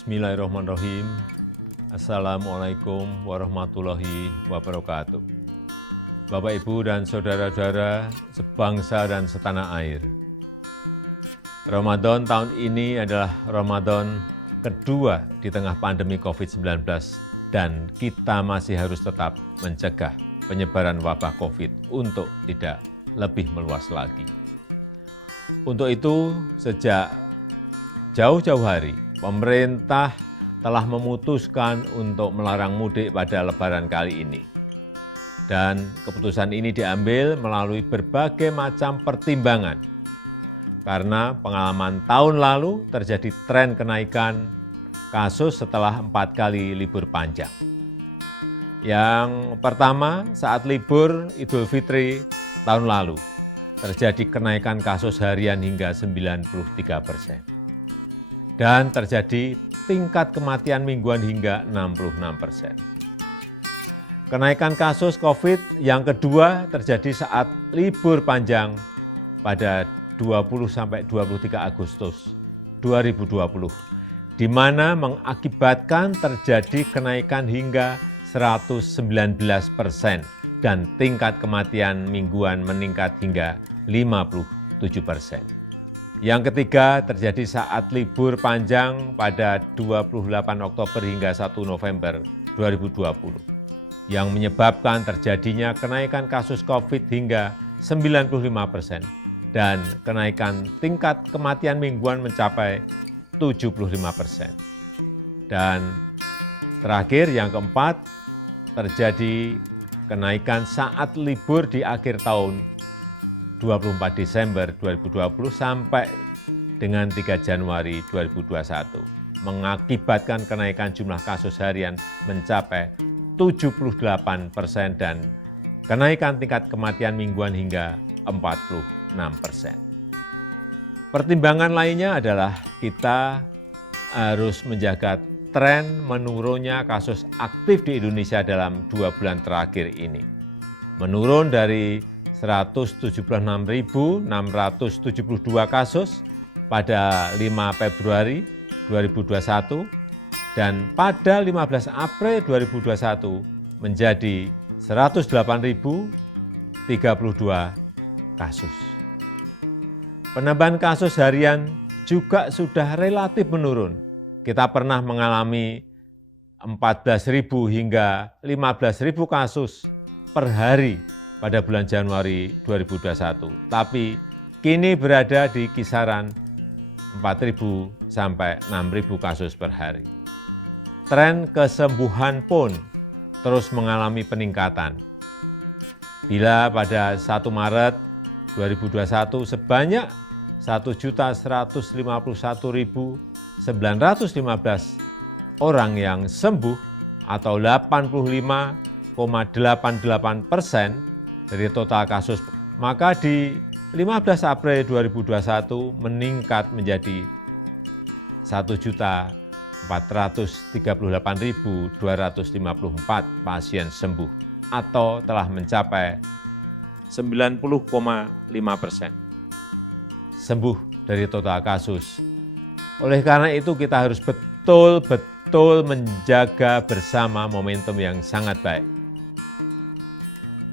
Bismillahirrahmanirrahim. Assalamualaikum warahmatullahi wabarakatuh. Bapak, Ibu, dan saudara-saudara sebangsa dan setanah air. Ramadan tahun ini adalah Ramadan kedua di tengah pandemi COVID-19 dan kita masih harus tetap mencegah penyebaran wabah COVID untuk tidak lebih meluas lagi. Untuk itu, sejak jauh-jauh hari, pemerintah telah memutuskan untuk melarang mudik pada Lebaran kali ini. Dan keputusan ini diambil melalui berbagai macam pertimbangan. Karena pengalaman tahun lalu terjadi tren kenaikan kasus setelah 4 kali libur panjang. Yang pertama, saat libur Idul Fitri tahun lalu, terjadi kenaikan kasus harian hingga 93%. Dan terjadi tingkat kematian mingguan hingga 66%. Kenaikan kasus COVID yang kedua terjadi saat libur panjang pada 20-23 Agustus 2020, di mana mengakibatkan terjadi kenaikan hingga 119% dan tingkat kematian mingguan meningkat hingga 57%. Yang ketiga terjadi saat libur panjang pada 28 Oktober hingga 1 November 2020 yang menyebabkan terjadinya kenaikan kasus COVID hingga 95% dan kenaikan tingkat kematian mingguan mencapai 75%. Dan terakhir yang keempat terjadi kenaikan saat libur di akhir tahun 24 Desember 2020 sampai dengan 3 Januari 2021, mengakibatkan kenaikan jumlah kasus harian mencapai 78% dan kenaikan tingkat kematian mingguan hingga 46%. Pertimbangan lainnya adalah kita harus menjaga tren menurunnya kasus aktif di Indonesia dalam 2 bulan terakhir ini. Menurun dari 176.672 kasus pada 5 Februari 2021 dan pada 15 April 2021 menjadi 108.032 kasus. Penambahan kasus harian juga sudah relatif menurun. Kita pernah mengalami 14.000 hingga 15.000 kasus per hari pada bulan Januari 2021, tapi kini berada di kisaran 4.000 sampai 6.000 kasus per hari. Tren kesembuhan pun terus mengalami peningkatan. Bila pada 1 Maret 2021 sebanyak 1.151.915 orang yang sembuh atau 85,88% dari total kasus, maka di 15 April 2021 meningkat menjadi 1.438.254 pasien sembuh atau telah mencapai 90,5% sembuh dari total kasus. Oleh karena itu kita harus betul-betul menjaga bersama momentum yang sangat baik.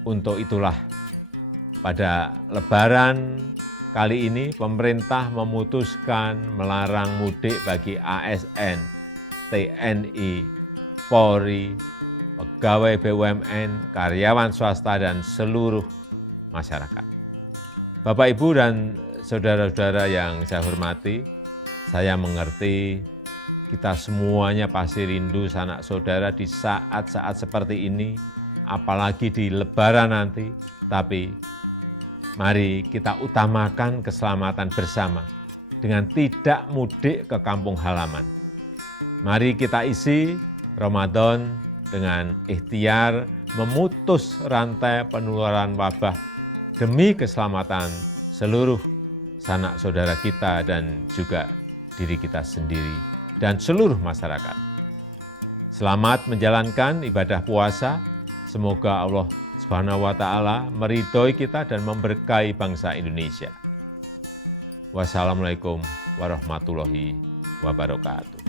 Untuk itulah pada Lebaran kali ini pemerintah memutuskan melarang mudik bagi ASN, TNI, Polri, pegawai BUMN, karyawan swasta, dan seluruh masyarakat. Bapak, Ibu, dan saudara-saudara yang saya hormati, saya mengerti kita semuanya pasti rindu sanak saudara di saat-saat seperti ini, apalagi di Lebaran nanti. Tapi mari kita utamakan keselamatan bersama dengan tidak mudik ke kampung halaman. Mari kita isi Ramadan dengan ikhtiar memutus rantai penularan wabah demi keselamatan seluruh sanak saudara kita dan juga diri kita sendiri dan seluruh masyarakat. Selamat menjalankan ibadah puasa. Semoga Allah Subhanahu wa Ta'ala meridhoi kita dan memberkahi bangsa Indonesia. Wassalamualaikum warahmatullahi wabarakatuh.